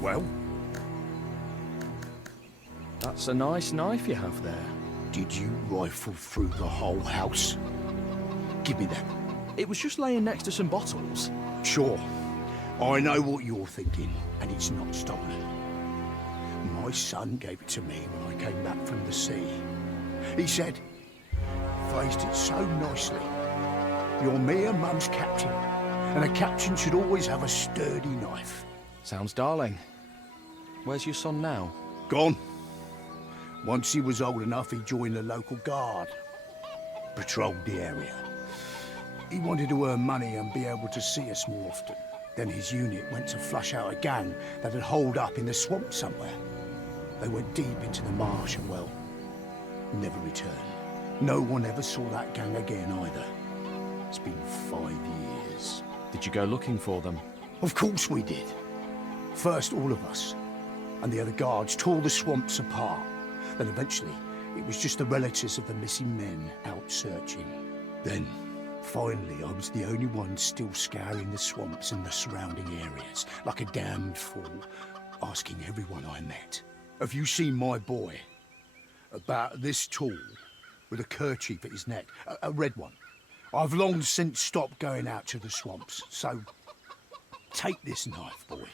Well? That's a nice knife you have there. Did you rifle through the whole house? Give me that. It was just laying next to some bottles. Sure. I know what you're thinking, and it's not stolen. My son gave it to me when I came back from the sea. He said, phrased it so nicely. You're me and Mum's captain, and a captain should always have a sturdy knife. Sounds darling. Where's your son now? Gone. Once he was old enough, he joined the local guard. Patrolled the area. He wanted to earn money and be able to see us more often. Then his unit went to flush out a gang that had holed up in the swamp somewhere. They went deep into the marsh and, well, never returned. No one ever saw that gang again either. It's been 5 years. Did you go looking for them? Of course we did. First all of us, and the other guards tore the swamps apart. Then eventually, it was just the relatives of the missing men out searching. Then, finally, I was the only one still scouring the swamps and the surrounding areas, like a damned fool, asking everyone I met, have you seen my boy? About this tall, with a kerchief at his neck, a red one. I've long since stopped going out to the swamps, so take this knife, boy.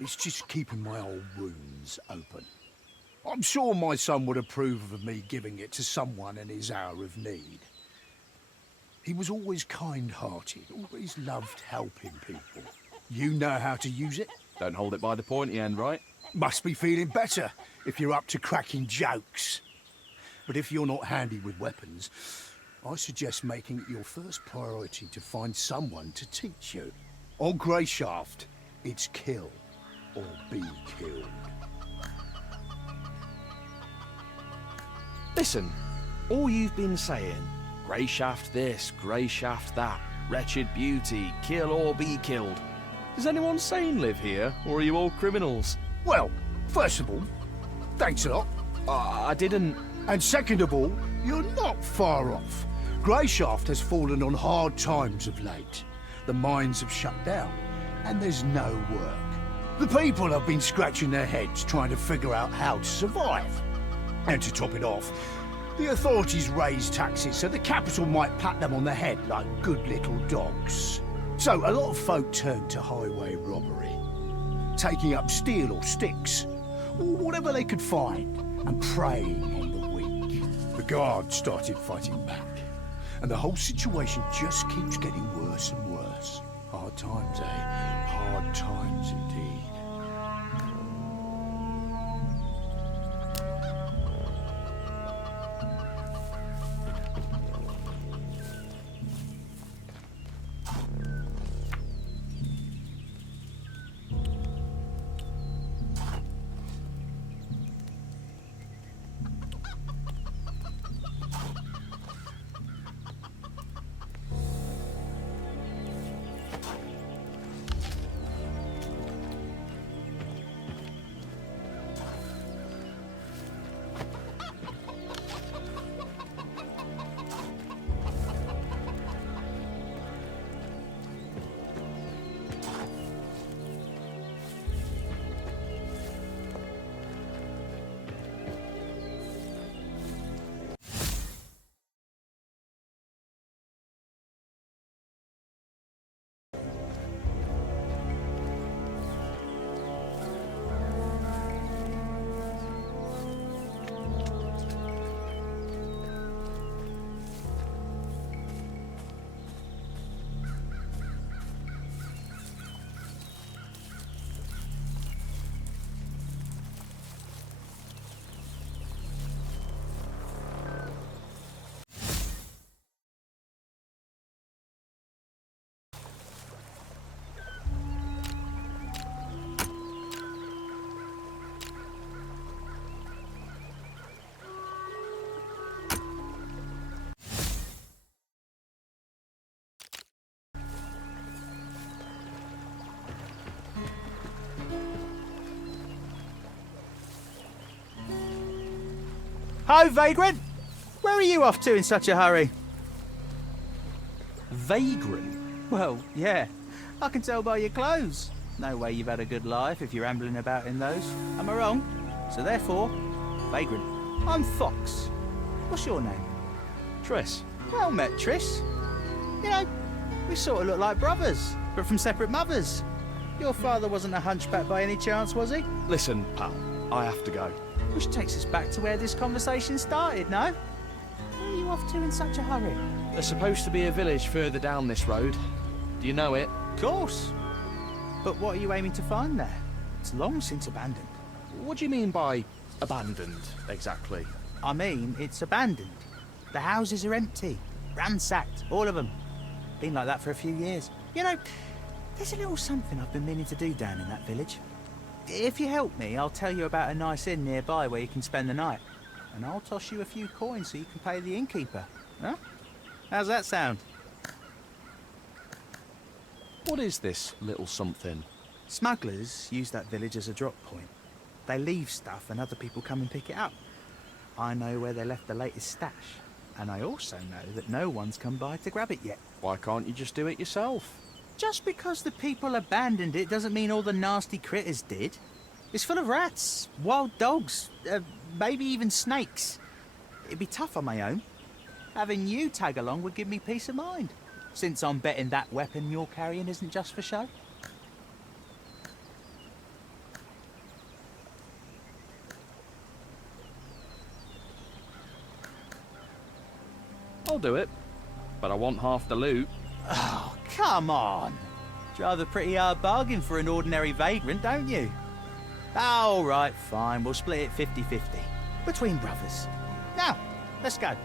It's just keeping my old wounds open. I'm sure my son would approve of me giving it to someone in his hour of need. He was always kind-hearted, always loved helping people. You know how to use it? Don't hold it by the pointy end, right? Must be feeling better if you're up to cracking jokes. But if you're not handy with weapons, I suggest making it your first priority to find someone to teach you. On Greyshaft, it's kill or be killed. Listen, all you've been saying, Greyshaft this, Greyshaft that, wretched beauty, kill or be killed. Does anyone sane live here, or are you all criminals? Well, first of all, thanks a lot. I didn't... And second of all, you're not far off. Greyshaft has fallen on hard times of late. The mines have shut down, and there's no work. The people have been scratching their heads trying to figure out how to survive. And to top it off, the authorities raise taxes so the capital might pat them on the head like good little dogs. So a lot of folk turn to highway robbery, taking up steel or sticks, or whatever they could find, and preying on the weak. The guards started fighting back, and the whole situation just keeps getting worse and worse. Hard times, eh? Hard times indeed. Ho, Vagrant! Where are you off to in such a hurry? Vagrant? Well, yeah. I can tell by your clothes. No way you've had a good life if you're ambling about in those. Am I wrong? So therefore, vagrant. I'm Fox. What's your name? Triss. Well met, Triss. You know, we sort of look like brothers, but from separate mothers. Your father wasn't a hunchback by any chance, was he? Listen, pal, I have to go. Which takes us back to where this conversation started, no? Where are you off to in such a hurry? There's supposed to be a village further down this road. Do you know it? Of course. But what are you aiming to find there? It's long since abandoned. What do you mean by abandoned, exactly? I mean, it's abandoned. The houses are empty, ransacked, all of them. Been like that for a few years. You know, there's a little something I've been meaning to do down in that village. If you help me, I'll tell you about a nice inn nearby where you can spend the night. And I'll toss you a few coins so you can pay the innkeeper. Huh? How's that sound? What is this little something? Smugglers use that village as a drop point. They leave stuff and other people come and pick it up. I know where they left the latest stash. And I also know that no one's come by to grab it yet. Why can't you just do it yourself? Just because the people abandoned it doesn't mean all the nasty critters did. It's full of rats, wild dogs, maybe even snakes. It'd be tough on my own. Having you tag along would give me peace of mind, since I'm betting that weapon you're carrying isn't just for show. I'll do it, but I want half the loot. Oh, come on. Drive a pretty hard bargain for an ordinary vagrant, don't you? All right, fine. We'll split it 50-50. Between brothers. Now, let's go.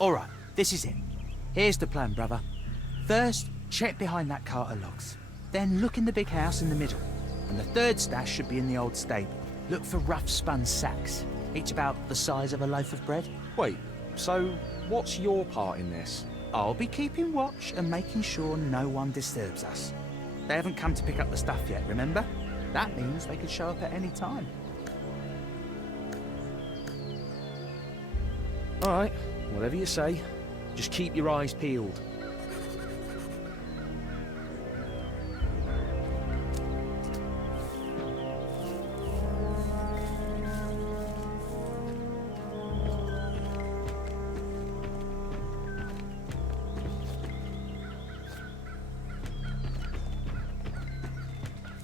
All right, this is it. Here's the plan, brother. First, check behind that cart of logs. Then look in the big house in the middle. And the third stash should be in the old stable. Look for rough spun sacks, each about the size of a loaf of bread. Wait, so what's your part in this? I'll be keeping watch and making sure no one disturbs us. They haven't come to pick up the stuff yet, remember? That means they could show up at any time. All right, whatever you say. Just keep your eyes peeled.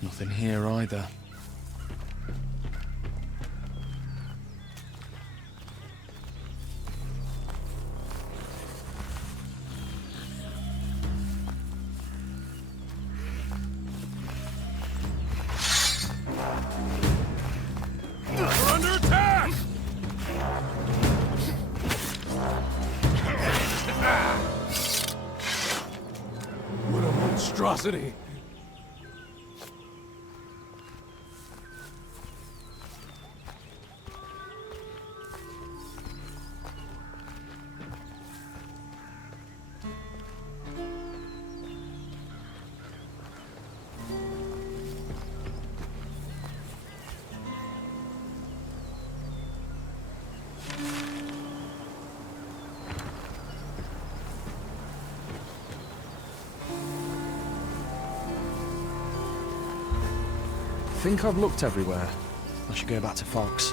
Nothing here either. We're under attack! What a monstrosity! I think I've looked everywhere. I should go back to Fox.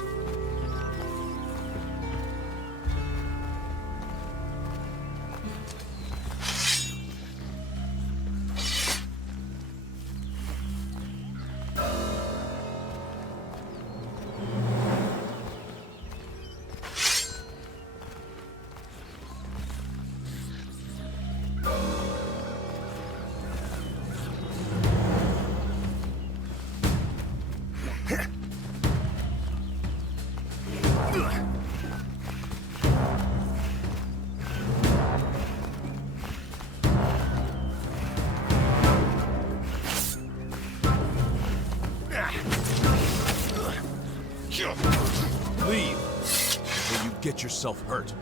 get yourself hurt.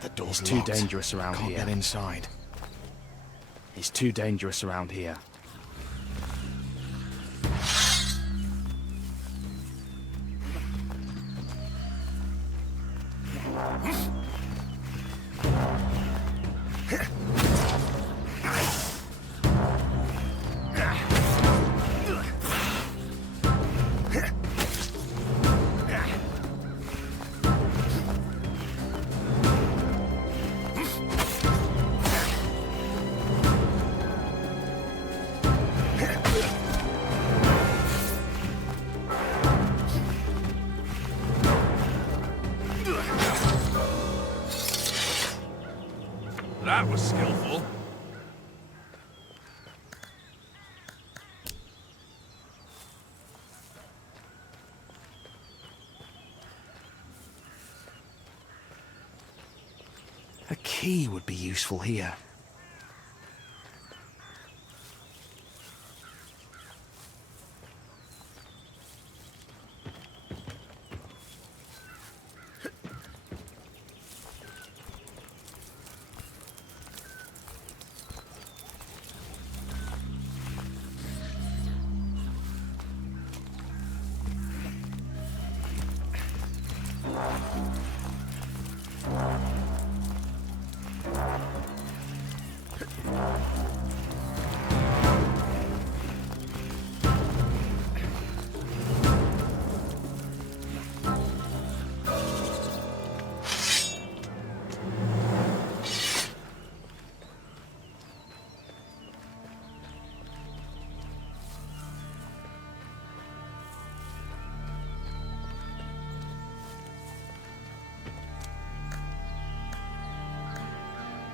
The door's too locked. dangerous around Can't here. get inside. It's too dangerous around here. That was skillful. A key would be useful here.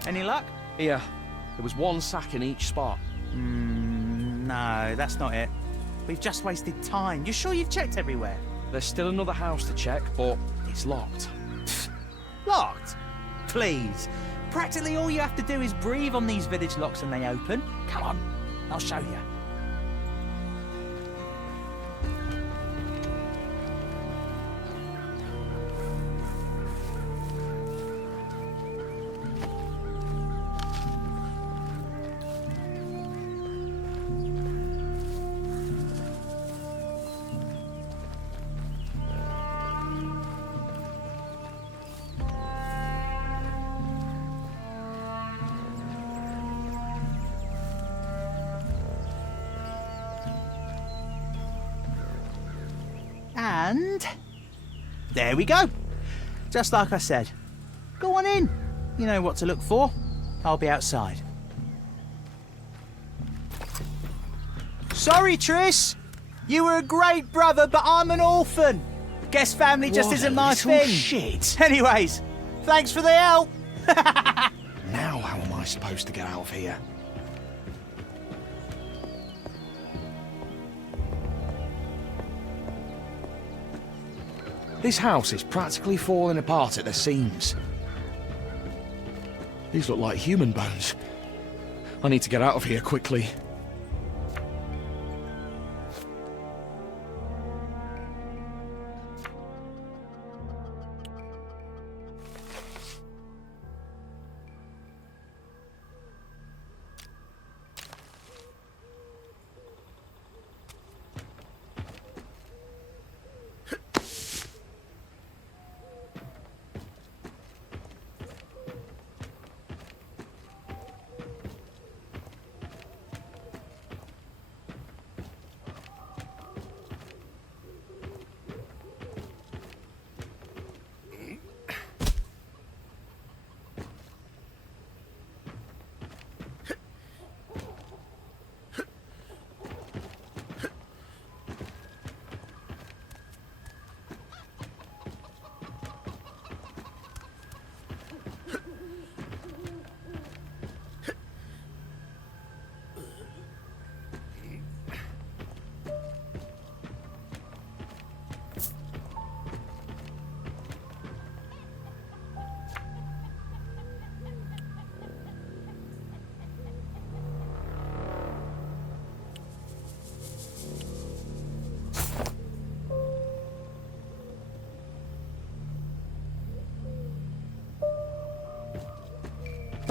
Any luck? Here, there was one sack in each spot. No, that's not it. We've just wasted time. You sure you've checked everywhere? There's still another house to check, but it's locked. Locked? Please. Practically all you have to do is breathe on these village locks and they open. Come on, I'll show you. And there we go. Just like I said. Go on in. You know what to look for. I'll be outside. Sorry, Triss. You were a great brother, but I'm an orphan. Guess family just What isn't a my little thing. shit. Anyways, thanks for the help. Now how am I supposed to get out of here? This house is practically falling apart at the seams. These look like human bones. I need to get out of here quickly.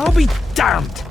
I'll be damned!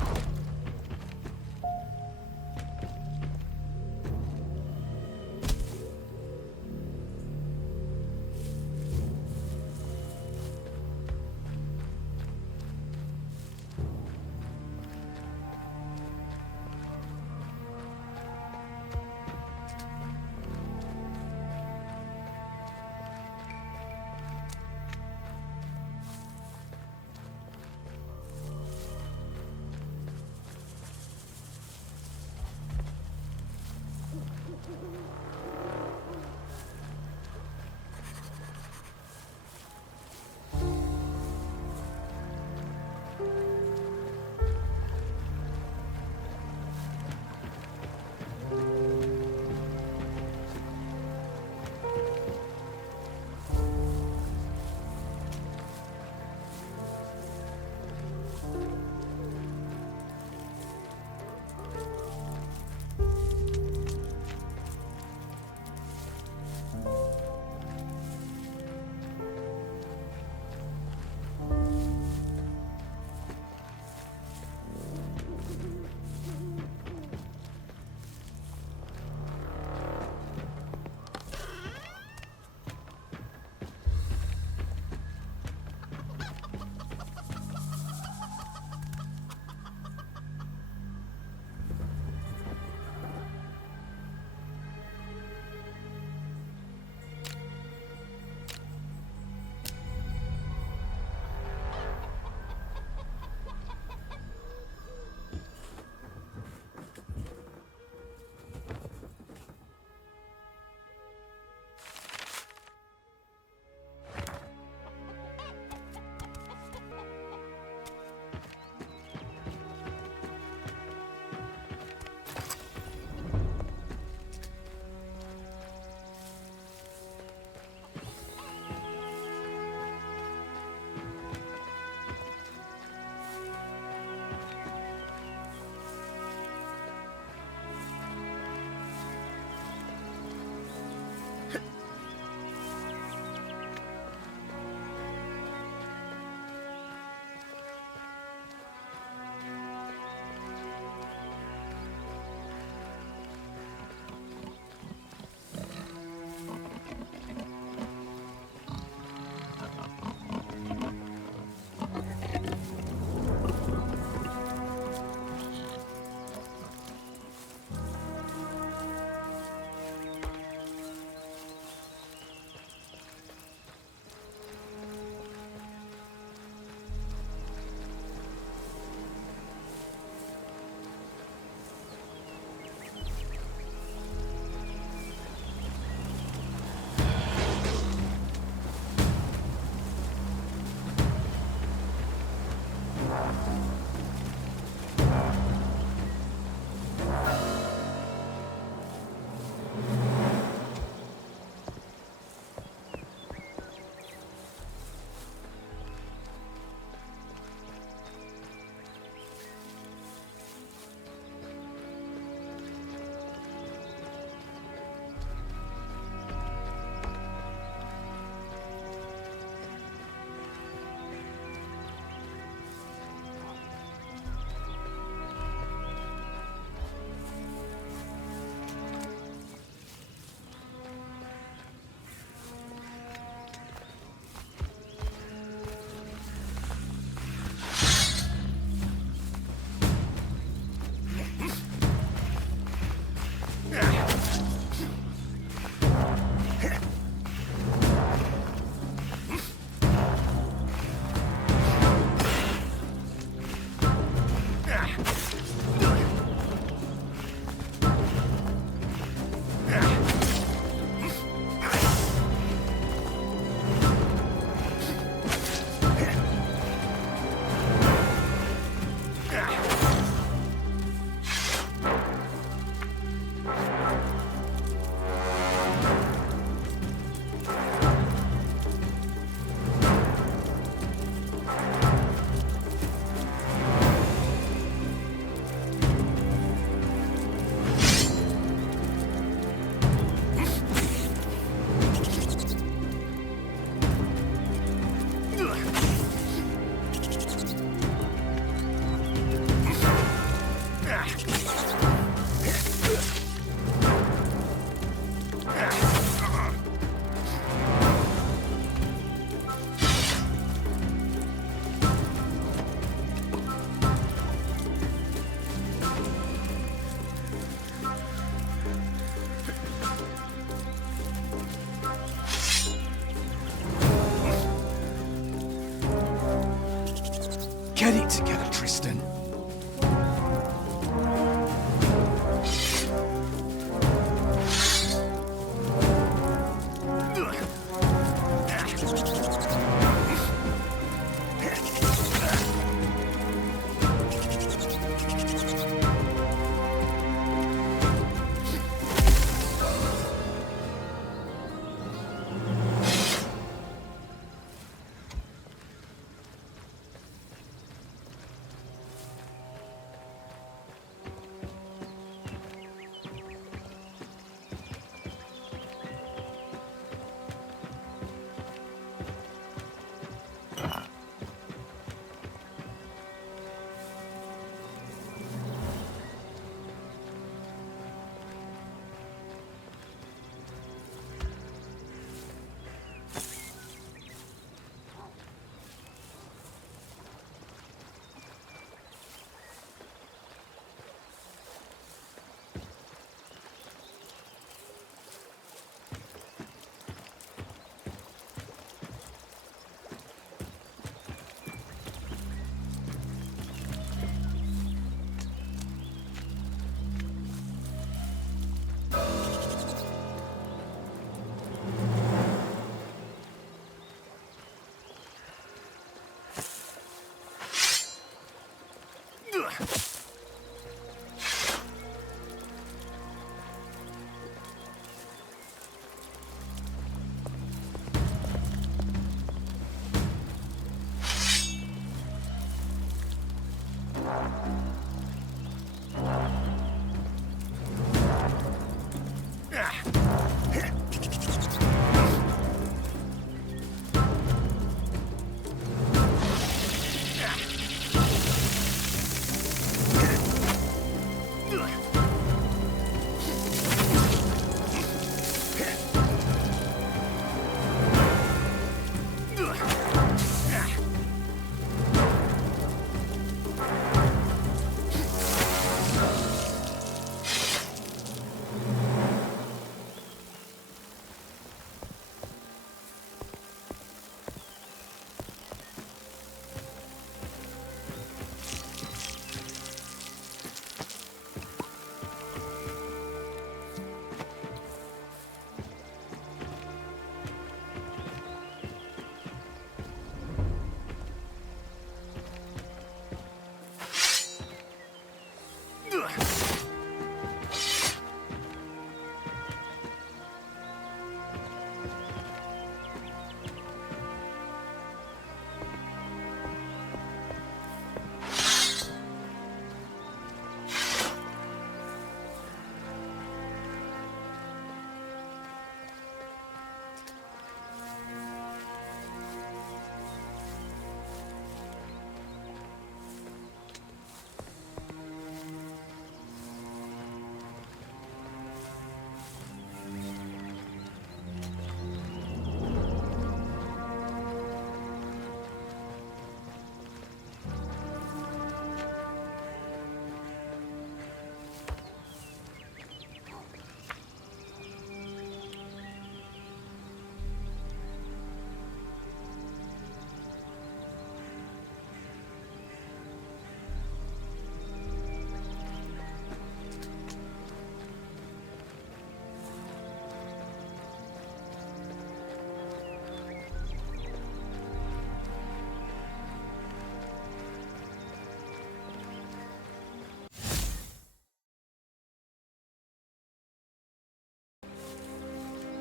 Get it together, Tristan.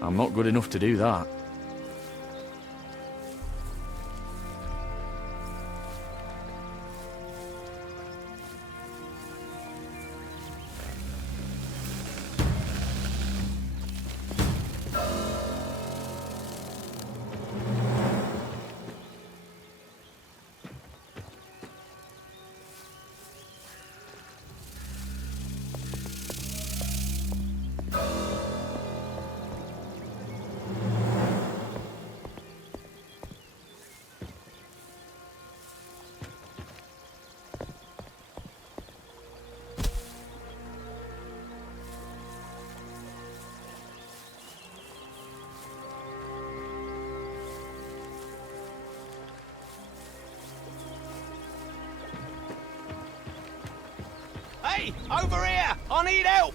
I'm not good enough to do that. Over here! I need help!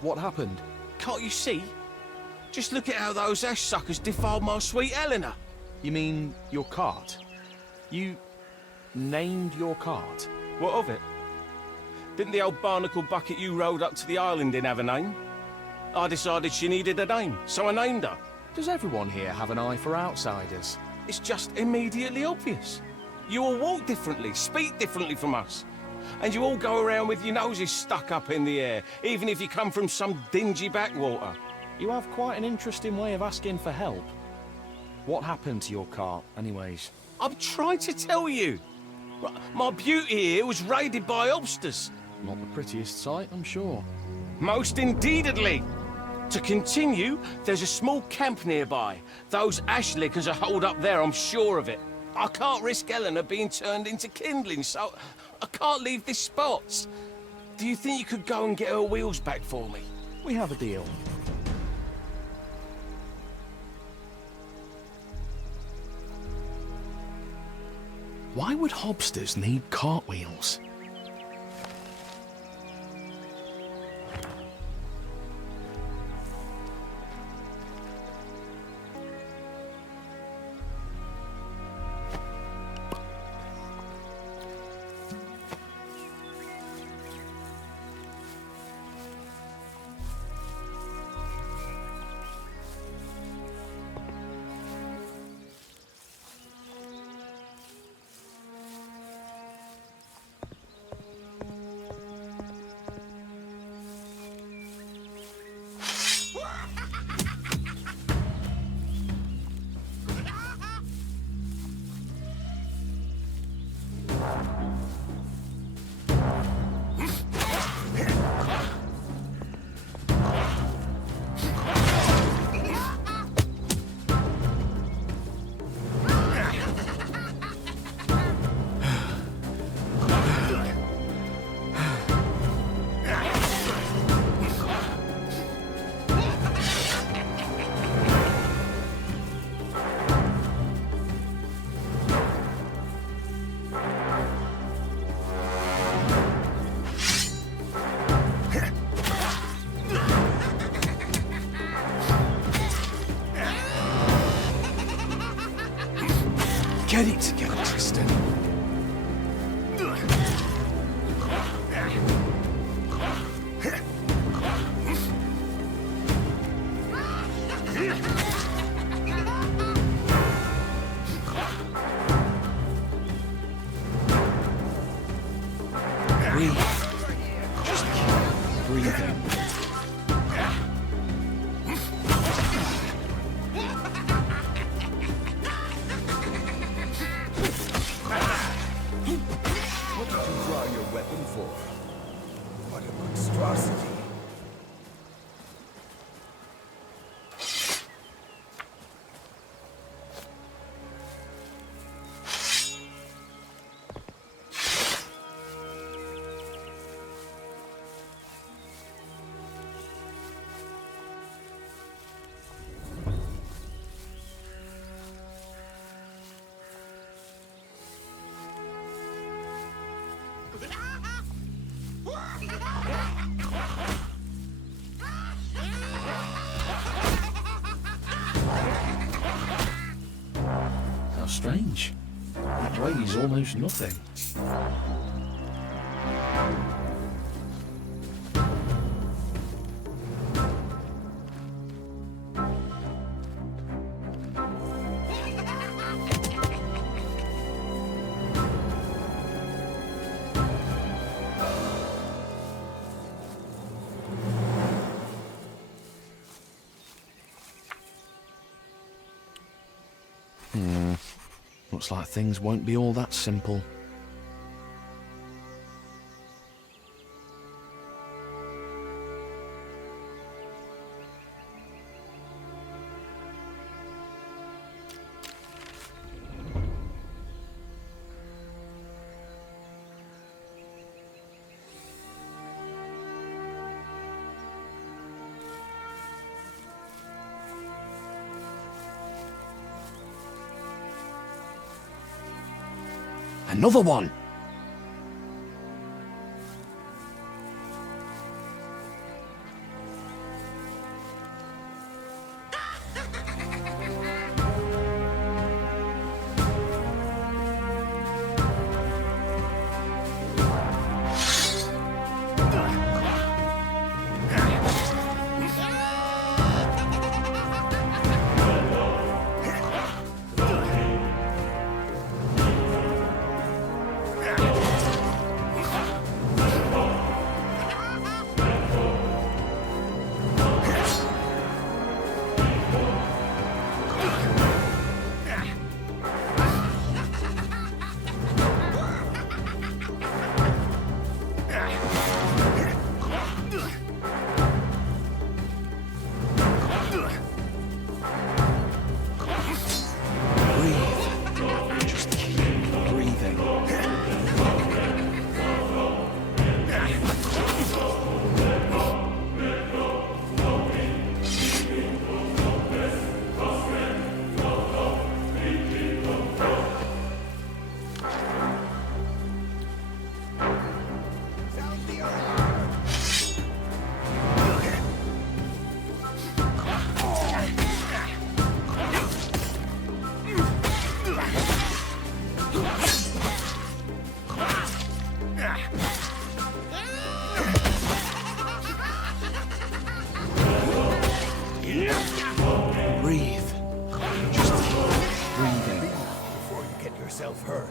What happened? Can't you see? Just look at how those ash suckers defiled my sweet Eleanor. You mean your cart? You named your cart? What of it? Didn't the old barnacle bucket you rowed up to the island in have a name? I decided she needed a name, so I named her. Does everyone here have an eye for outsiders? It's just immediately obvious. You all walk differently, speak differently from us. And you all go around with your noses stuck up in the air, even if you come from some dingy backwater. You have quite an interesting way of asking for help. What happened to your cart, anyways? I'm trying to tell you. My beauty here was raided by obsters. Not the prettiest sight, I'm sure. Most indeedly. To continue, there's a small camp nearby. Those ash lickers are holed up there, I'm sure of it. I can't risk Eleanor being turned into kindling, so I can't leave this spot. Do you think you could go and get her wheels back for me? We have a deal. Why would hobsters need cartwheels? Get it together, Tristan. Breathe. Just keep breathing. What did you draw your weapon for? What a monstrosity. How strange. That weighs almost nothing. Looks like things won't be all that simple. Another one! Breathe. Just keep breathing. Before you get yourself hurt.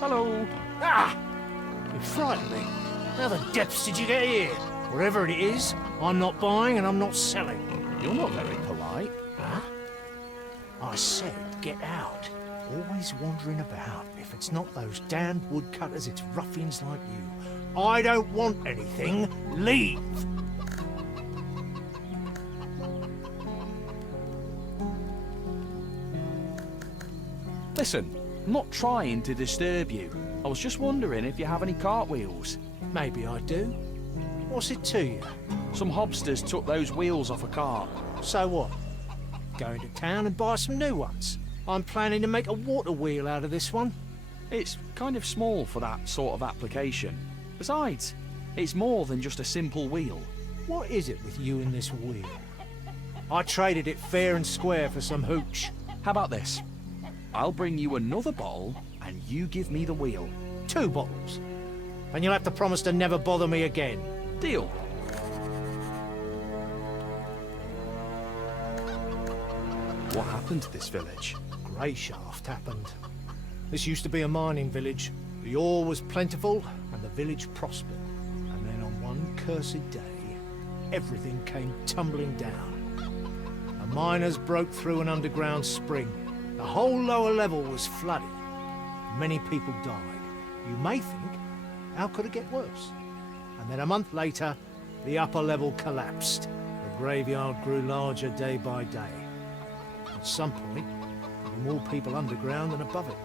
Hello. Ah! You frightened me. How the depths did you get here? Whatever it is, I'm not buying and I'm not selling. You're not very polite. Huh? I said get out. Always wandering about. If it's not those damned woodcutters, it's ruffians like you. I don't want anything. Leave! Listen, I'm not trying to disturb you. I was just wondering if you have any cartwheels. Maybe I do. What's it to you? Some hobsters took those wheels off a cart. So what? Going to town and buy some new ones. I'm planning to make a water wheel out of this one. It's kind of small for that sort of application. Besides, it's more than just a simple wheel. What is it with you and this wheel? I traded it fair and square for some hooch. How about this? I'll bring you another bottle and you give me the wheel. 2 bottles. And you'll have to promise to never bother me again. Deal. What happened to this village? Greyshaft happened. This used to be a mining village. The ore was plentiful and the village prospered. And then on one cursed day, everything came tumbling down. The miners broke through an underground spring. The whole lower level was flooded. Many people died. You may think, how could it get worse? And then a month later, the upper level collapsed. The graveyard grew larger day by day. At some point, there were more people underground than above it.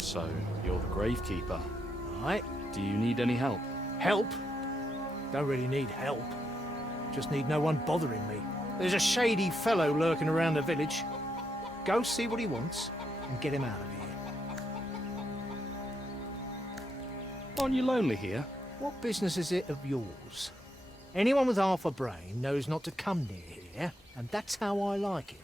So, you're the gravekeeper. Right? Do you need any help? Help? Don't really need help. Just need no one bothering me. There's a shady fellow lurking around the village. Go see what he wants and get him out of here. Aren't you lonely here? What business is it of yours? Anyone with half a brain knows not to come near here, and that's how I like it.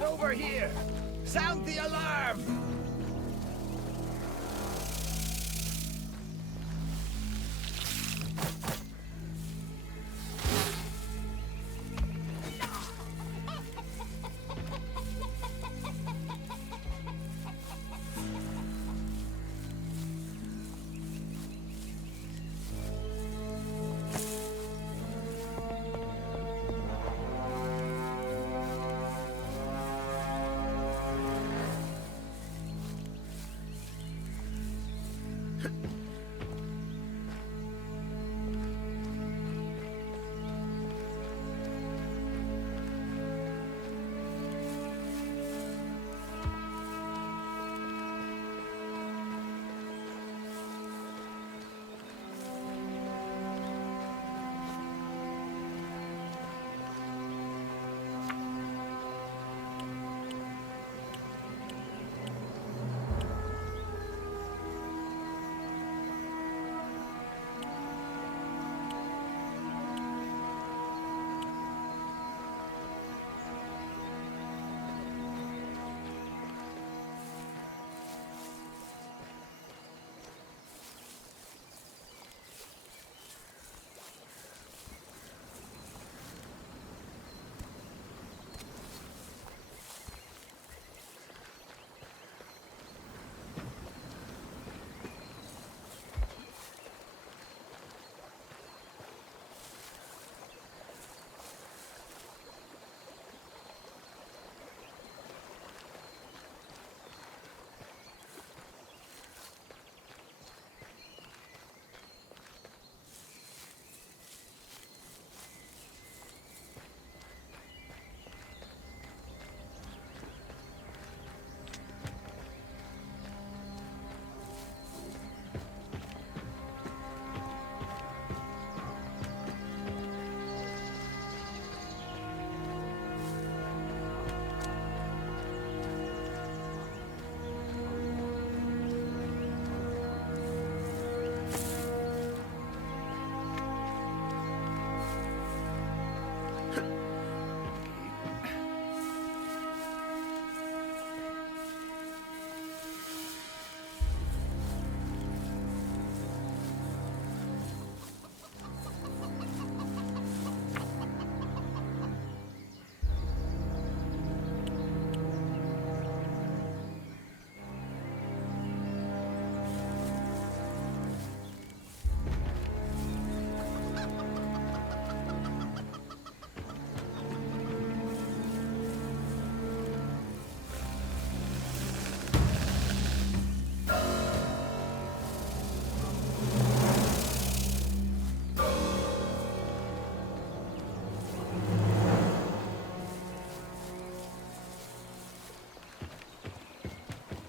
Over here! Sound the alarm!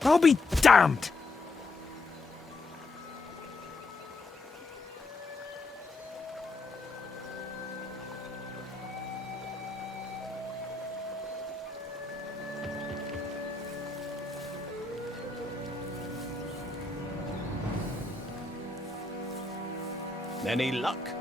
I'll be damned! Any luck?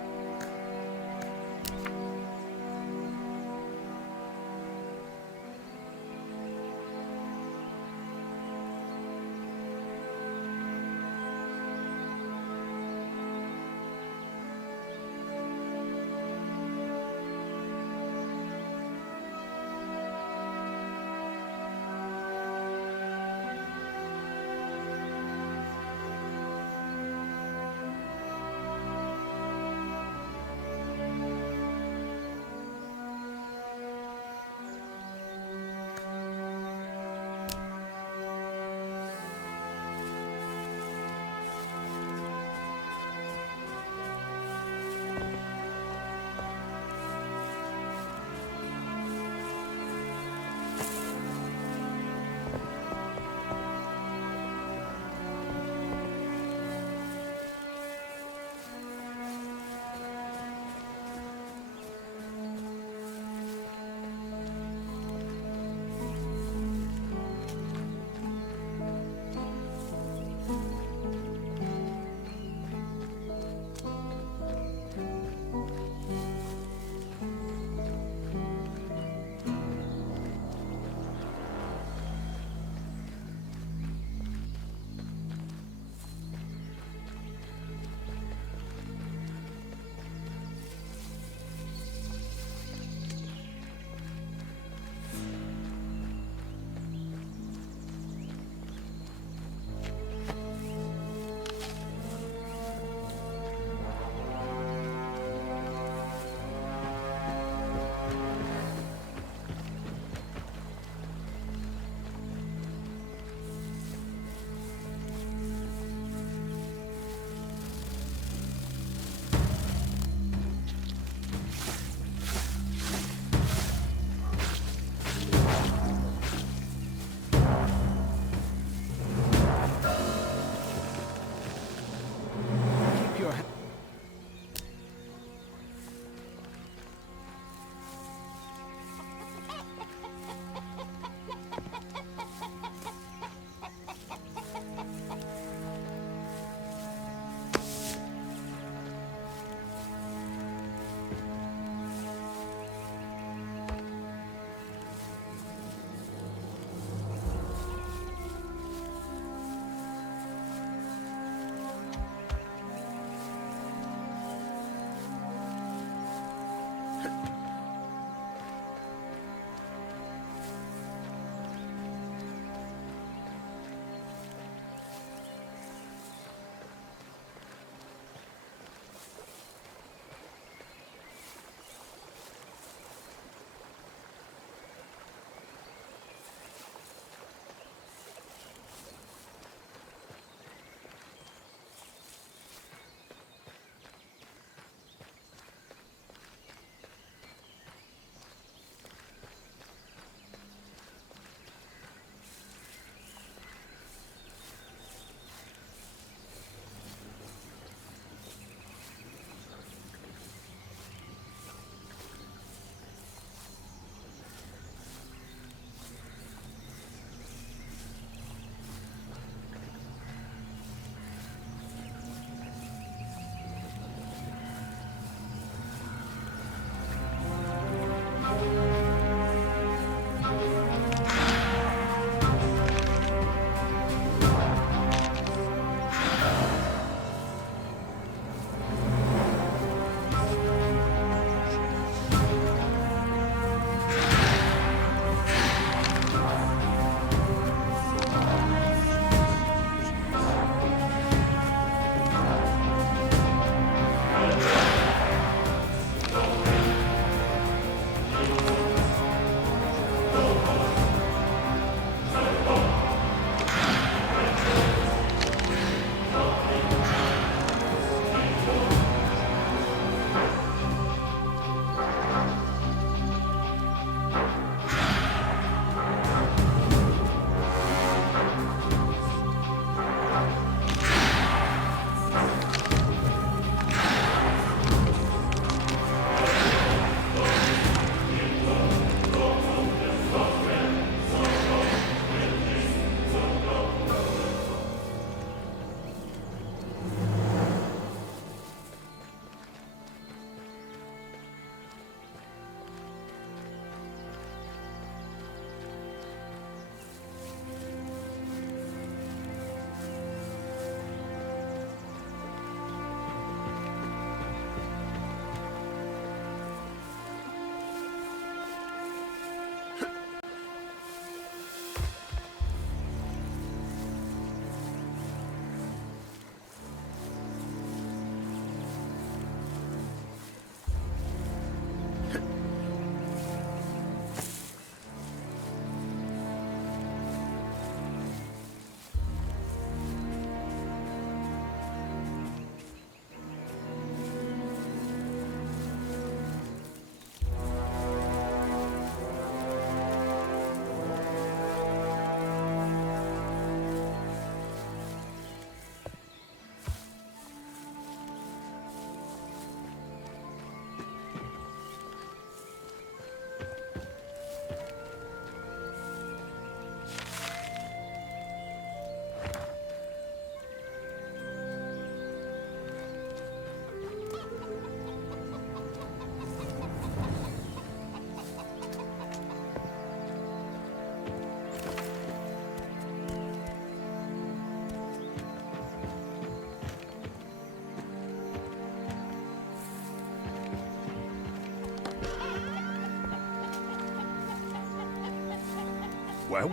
Well?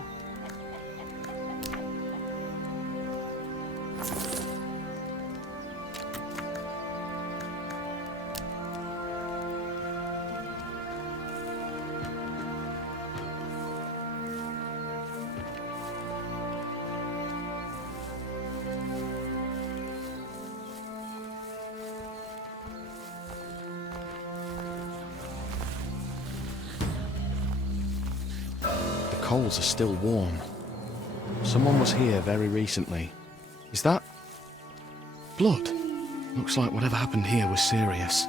The coals are still warm. Someone was here very recently. Is that blood? Looks like whatever happened here was serious.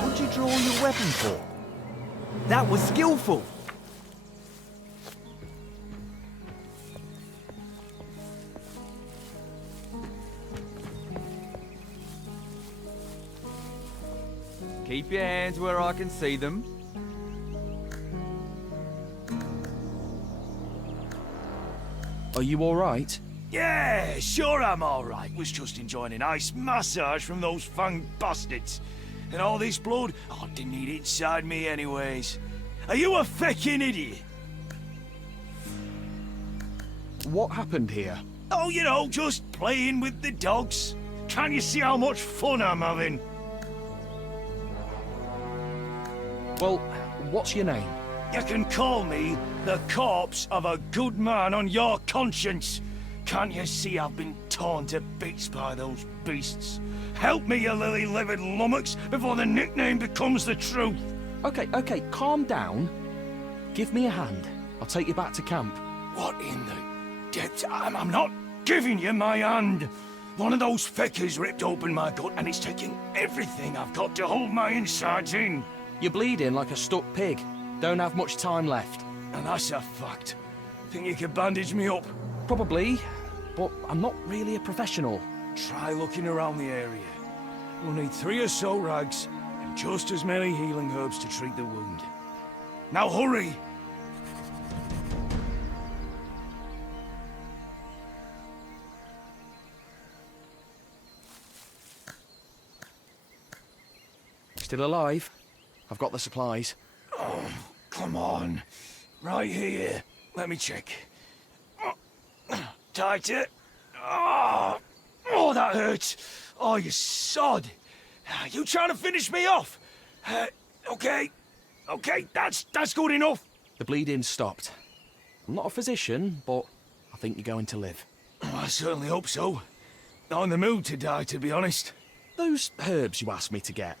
What'd you draw your weapon for? That was skillful. Keep your hands where I can see them. Are you all right? Yeah, sure I'm alright. Was just enjoying a nice massage from those fang bastards. And all this blood, I didn't need it inside me anyways. Are you a feckin' idiot? What happened here? Oh, you know, just playing with the dogs. Can't you see how much fun I'm having? Well, what's your name? You can call me the corpse of a good man on your conscience. Can't you see I've been torn to bits by those beasts? Help me, you lily-livered lummox, before the nickname becomes the truth. Okay, calm down. Give me a hand. I'll take you back to camp. What in the depths? I'm not giving you my hand. One of those feckers ripped open my gut and it's taking everything I've got to hold my insides in. You're bleeding like a stuck pig. Don't have much time left. And that's a fact. Think you could bandage me up? Probably, but I'm not really a professional. Try looking around the area. We'll need 3 or so rags and just as many healing herbs to treat the wound. Now hurry! Still alive? I've got the supplies. Oh, come on. Right here. Let me check. Tighter. Oh, that hurts. Oh, you sod. You trying to finish me off? Okay. Okay, that's good enough. The bleeding stopped. I'm not a physician, but I think you're going to live. I certainly hope so. Not in the mood to die, to be honest. Those herbs you asked me to get,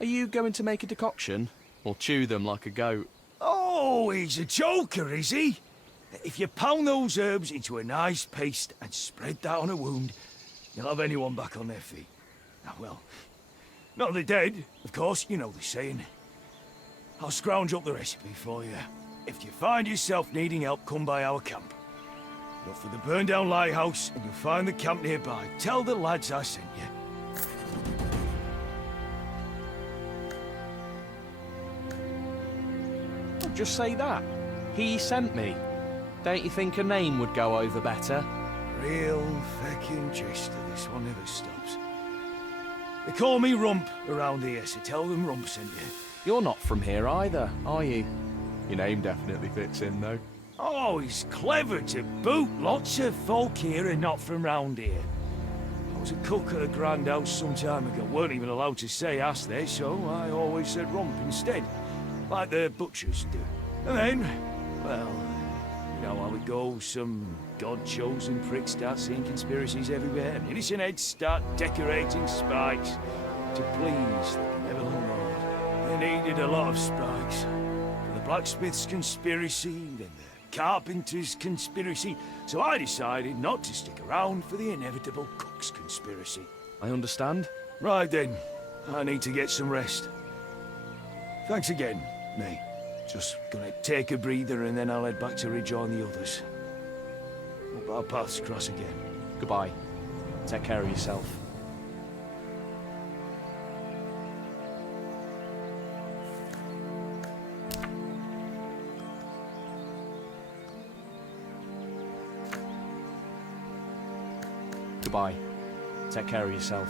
are you going to make a decoction? Or chew them like a goat? Oh, he's a joker, is he? If you pound those herbs into a nice paste and spread that on a wound, you'll have anyone back on their feet. Ah, well, not the dead, of course, you know the saying. I'll scrounge up the recipe for you. If you find yourself needing help, come by our camp. Look for the burned-down lighthouse, and you'll find the camp nearby. Tell the lads I sent you. Just say that. He sent me. Don't you think a name would go over better? Real feckin' jester, this one never stops. They call me Rump around here, so tell them Rump sent you. You're not from here either, are you? Your name definitely fits in, though. Oh, he's clever to boot. Lots of folk here are not from round here. I was a cook at a grand house some time ago. Weren't even allowed to say ass there, so I always said Rump instead. Like the butchers do. And then, well, you know how it goes. Some God-chosen pricks start seeing conspiracies everywhere, and innocent heads start decorating spikes. to please the benevolent Lord. They needed a lot of spies. For the blacksmith's conspiracy, then the carpenter's conspiracy, so I decided not to stick around for the inevitable cook's conspiracy. I understand. Right then, I need to get some rest. Thanks again, mate. Just gonna take a breather and then I'll head back to rejoin the others. Hope our paths cross again. Goodbye. Take care of yourself. Goodbye. Take care of yourself.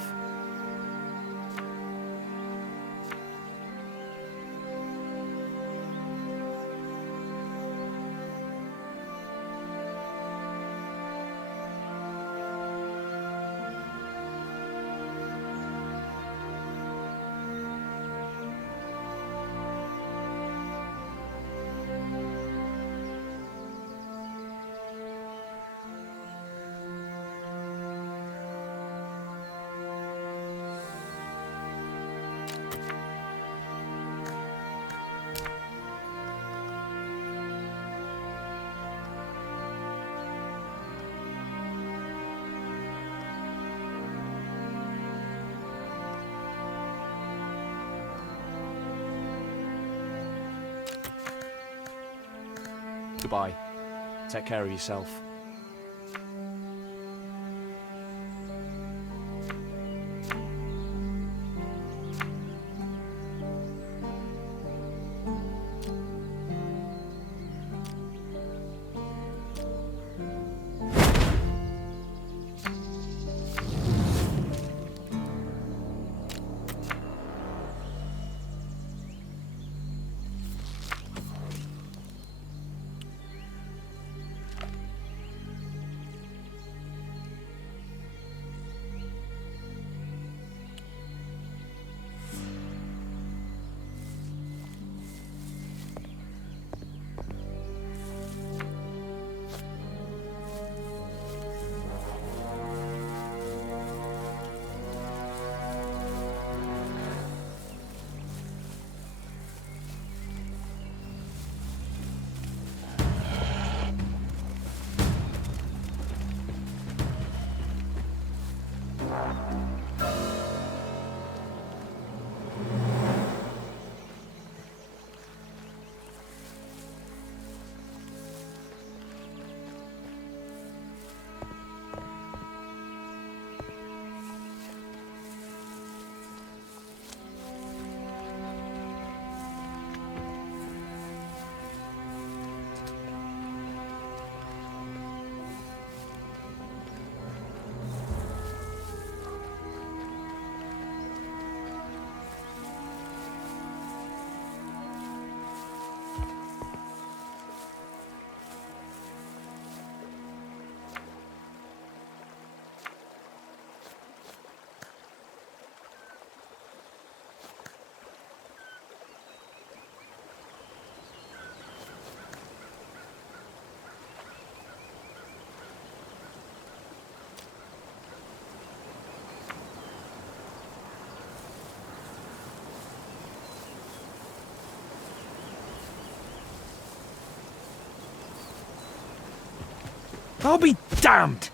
Goodbye. Take care of yourself. I'll be damned!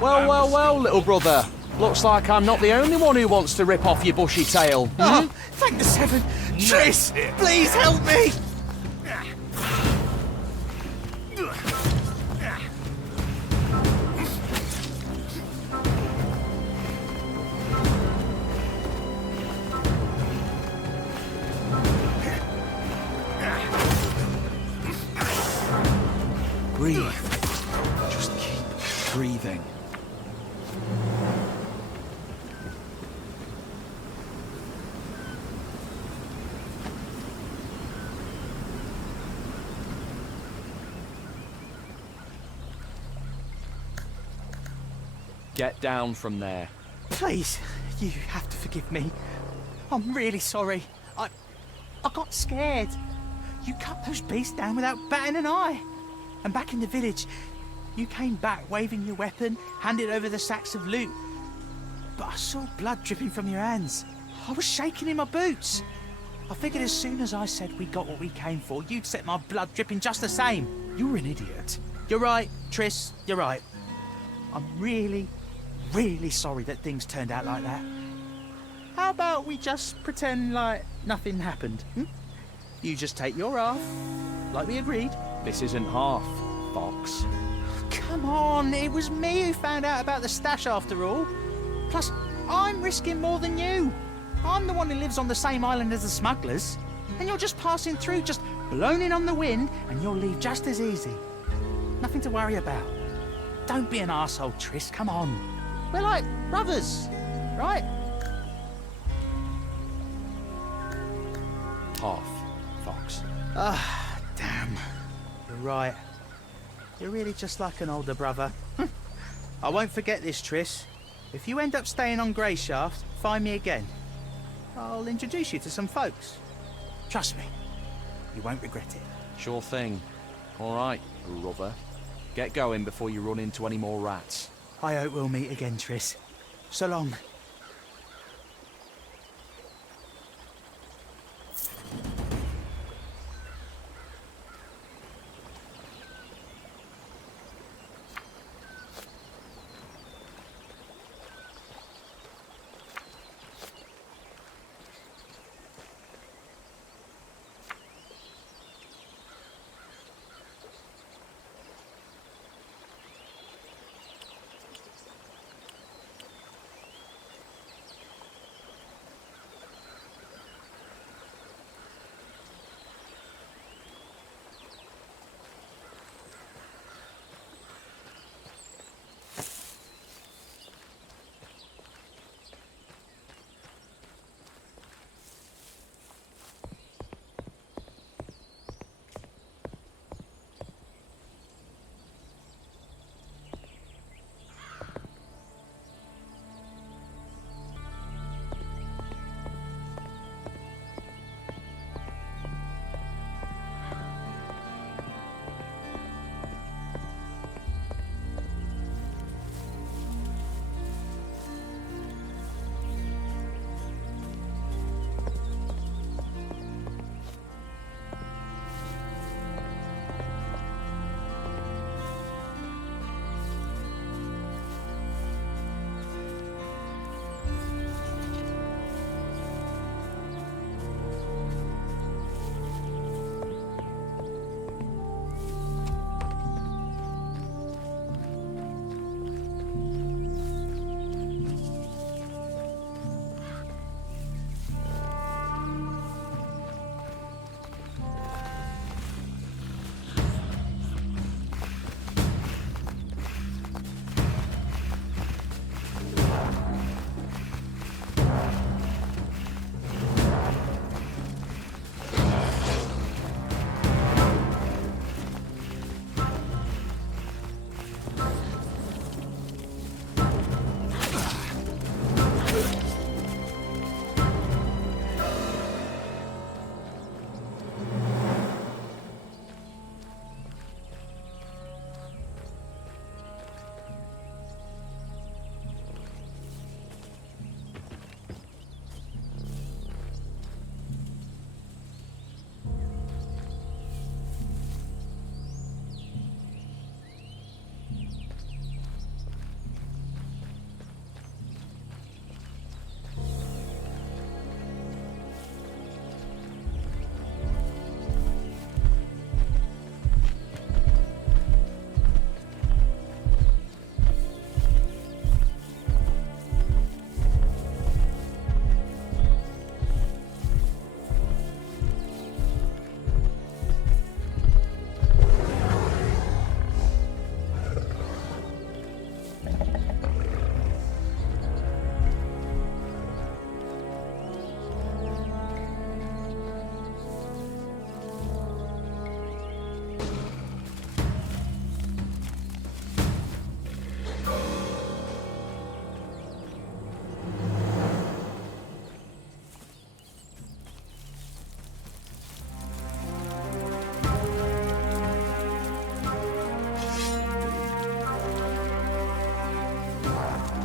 Well, well, well, little brother. Looks like I'm not the only one who wants to rip off your bushy tail. Oh, thank the seven. Triss, please help me. Breathe. Just keep breathing. Get down from there. Please, you have to forgive me. I'm really sorry. I got scared. You cut those beasts down without batting an eye. And back in the village, you came back waving your weapon, handed over the sacks of loot. But I saw blood dripping from your hands. I was shaking in my boots. I figured as soon as I said we got what we came for, you'd set my blood dripping just the same. You're an idiot. You're right, Triss, you're right. I'm really, really sorry that things turned out like that. How about we just pretend like nothing happened? You just take your half, like we agreed. This isn't half, Fox. Come on, it was me who found out about the stash after all. Plus, I'm risking more than you. I'm the one who lives on the same island as the smugglers. And you're just passing through, just blown in on the wind, and you'll leave just as easy. Nothing to worry about. Don't be an arsehole, Triss, come on. We're like brothers, right? Half, Fox. Ah, damn. You're right. You're really just like an older brother. I won't forget this, Triss. If you end up staying on Greyshaft, find me again. I'll introduce you to some folks. Trust me, you won't regret it. Sure thing. All right, brother. Get going before you run into any more rats. I hope we'll meet again, Triss. So long.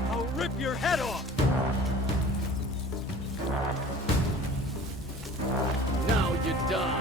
I'll rip your head off! Now you die.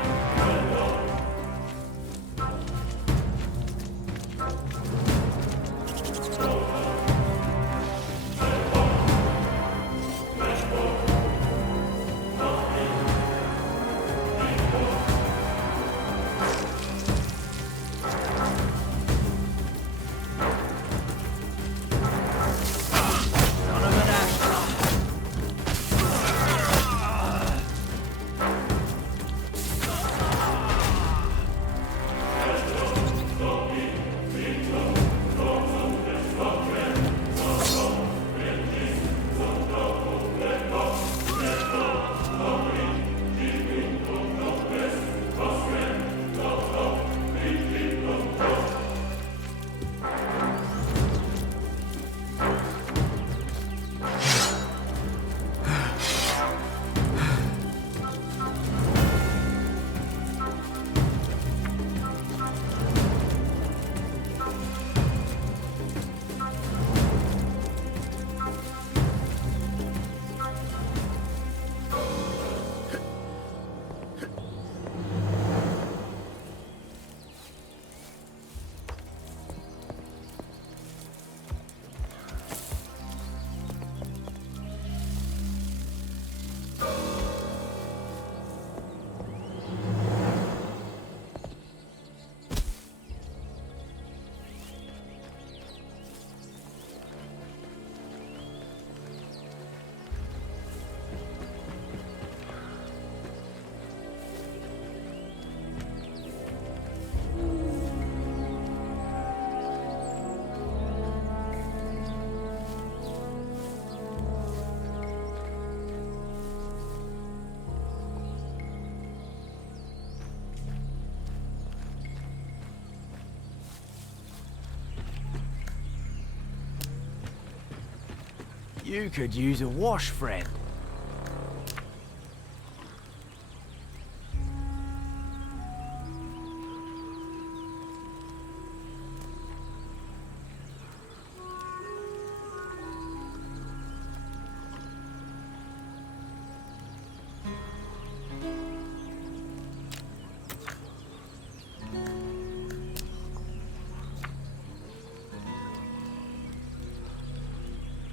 You could use a wash, friend.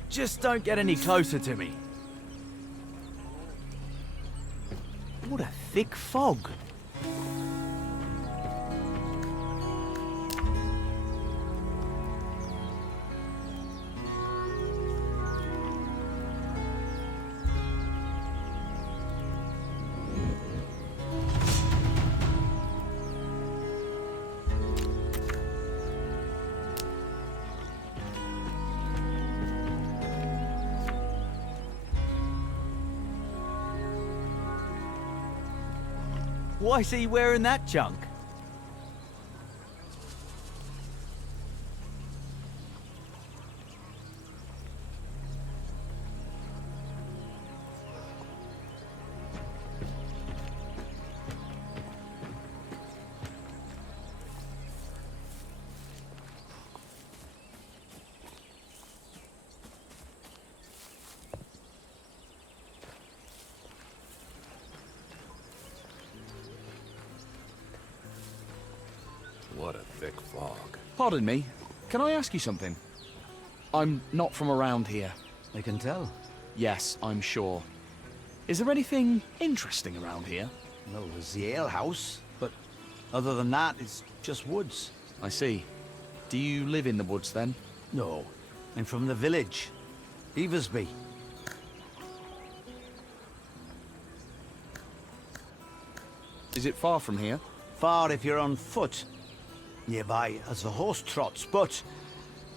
Just don't get any closer to me. What a thick fog. Why's he wearing that junk? What a thick fog. Pardon me, can I ask you something? I'm not from around here. I can tell. Yes, I'm sure. Is there anything interesting around here? Well, there's the alehouse, but other than that, it's just woods. I see. Do you live in the woods then? No, I'm from the village. Eversby. Is it far from here? Far if you're on foot. Nearby as the horse trots, but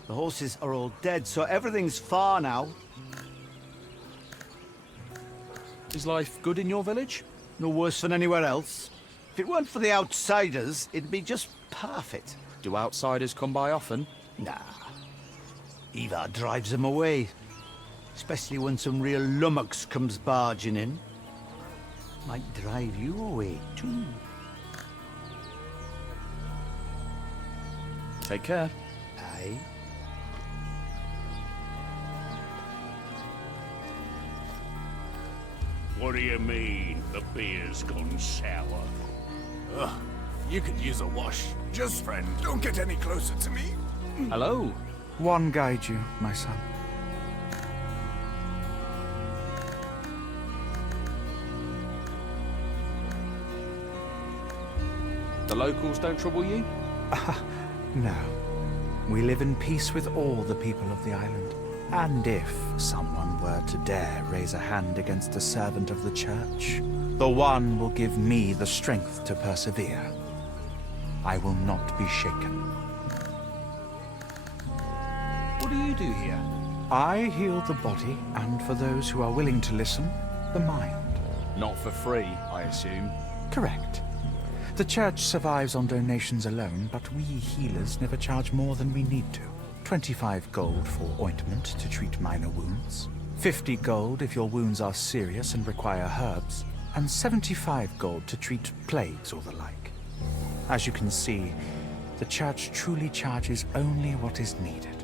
The horses are all dead, so everything's far now. Is life good in your village? No worse than anywhere else. If it weren't for the outsiders, it'd be just perfect. Do outsiders come by often? Nah. Ivar drives them away. Especially when some real lummox comes barging in. Might drive you away, too. Take care. Aye. What do you mean, the beer's gone sour? You could use a wash. Just friend, don't get any closer to me. Hello. One guide you, my son. The locals don't trouble you? No. We live in peace with all the people of the island. And if someone were to dare raise a hand against a servant of the church, the one will give me the strength to persevere. I will not be shaken. What do you do here? I heal the body, and for those who are willing to listen, the mind. Not for free, I assume. Correct. The church survives on donations alone, but we healers never charge more than we need to. 25 gold for ointment to treat minor wounds, 50 gold if your wounds are serious and require herbs, and 75 gold to treat plagues or the like. As you can see, the church truly charges only what is needed.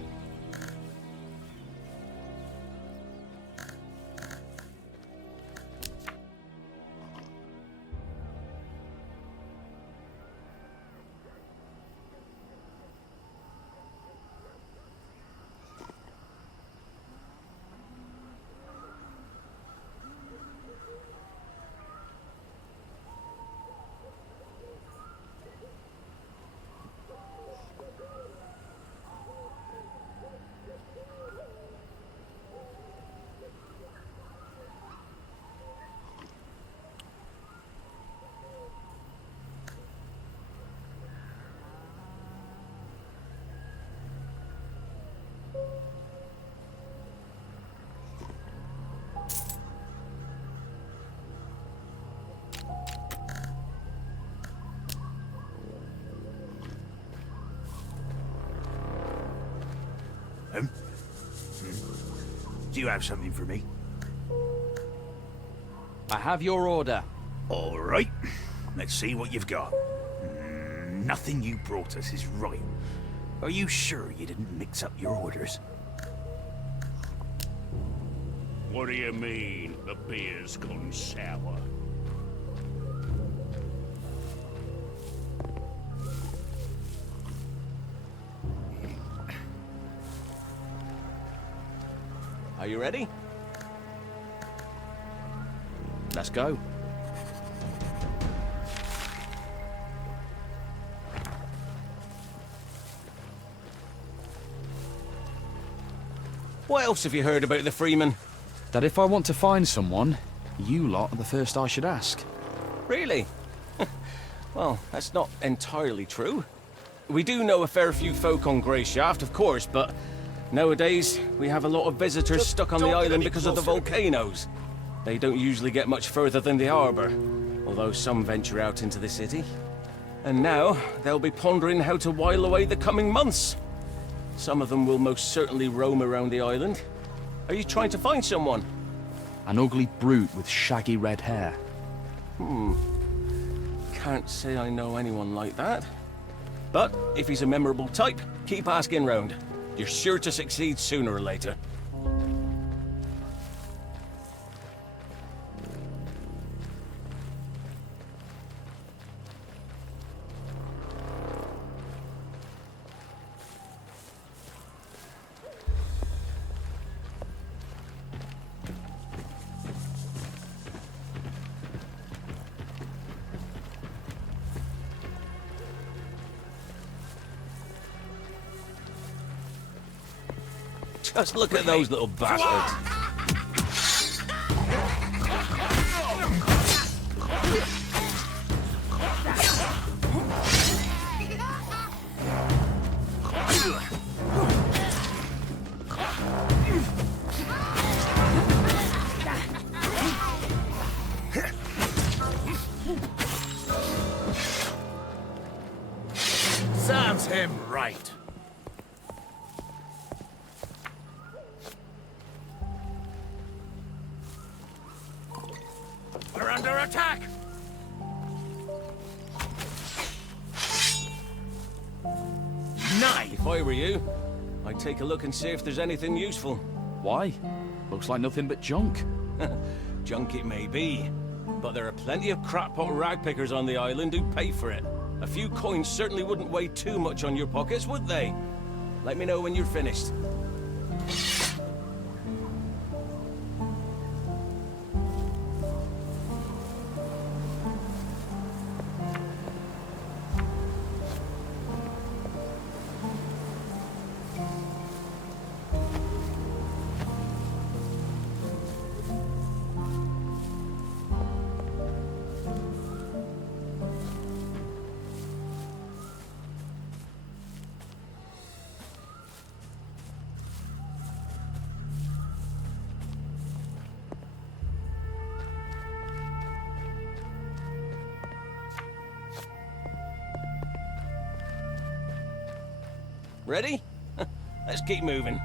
Do you have something for me? I have your order. All right. Let's see what you've got. Nothing you brought us is right. Are you sure you didn't mix up your orders? What do you mean, the beer's gone sour? Are you ready? Let's go. What else have you heard about the Freeman? That if I want to find someone, you lot are the first I should ask. Really? Well, that's not entirely true. We do know a fair few folk on Greyshaft, of course, but nowadays we have a lot of visitors stuck on the island because of the volcanoes. They don't usually get much further than the harbour, although some venture out into the city. And now they'll be pondering how to while away the coming months. Some of them will most certainly roam around the island. Are you trying to find someone? An ugly brute with shaggy red hair. Can't say I know anyone like that. But if he's a memorable type, keep asking round. You're sure to succeed sooner or later. Just look at those little bastards. Serves him right. We're under attack! If I were you, I'd take a look and see if there's anything useful. Why? Looks like nothing but junk. Junk it may be, but there are plenty of crackpot ragpickers on the island who pay for it. A few coins certainly wouldn't weigh too much on your pockets, would they? Let me know when you're finished. Ready? Let's keep moving.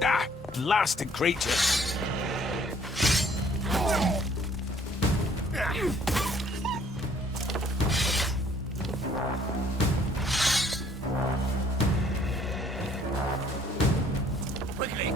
Ah, blasted creature. Quickly!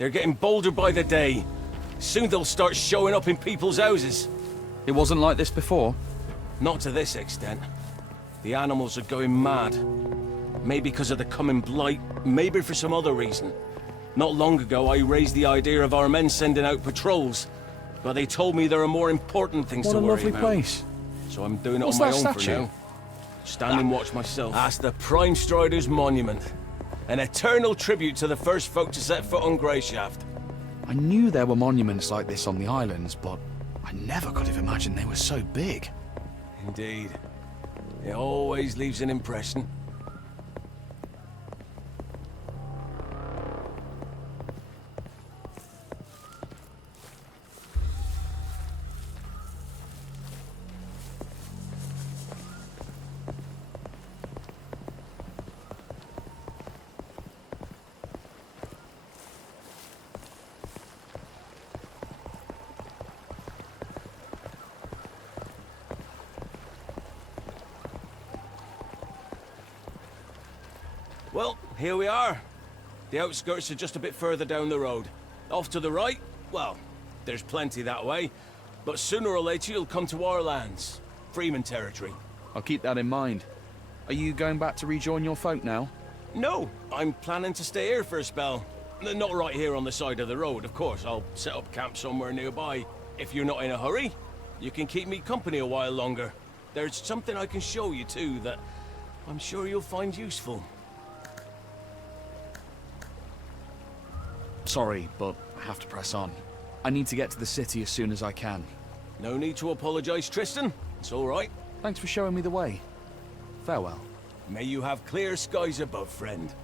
They're getting bolder by the day. Soon they'll start showing up in people's houses. It wasn't like this before. Not to this extent. The animals are going mad. Maybe because of the coming blight, maybe for some other reason. Not long ago, I raised the idea of our men sending out patrols, but they told me there are more important things What to a worry lovely about. place. So I'm doing it What's on my that own statue? for now. Stand and watch myself. That's the Prime Strider's monument. An eternal tribute to the first folk to set foot on Greyshaft. I knew there were monuments like this on the islands, but I never could have imagined they were so big. Indeed. It always leaves an impression. Well, here we are. The outskirts are just a bit further down the road. Off to the right, well, there's plenty that way. But sooner or later you'll come to our lands. Freeman territory. I'll keep that in mind. Are you going back to rejoin your folk now? No, I'm planning to stay here for a spell. Not right here on the side of the road, of course. I'll set up camp somewhere nearby. If you're not in a hurry, you can keep me company a while longer. There's something I can show you too that I'm sure you'll find useful. Sorry, but I have to press on. I need to get to the city as soon as I can. No need to apologize, Tristan. It's all right. Thanks for showing me the way. Farewell. May you have clear skies above, friend.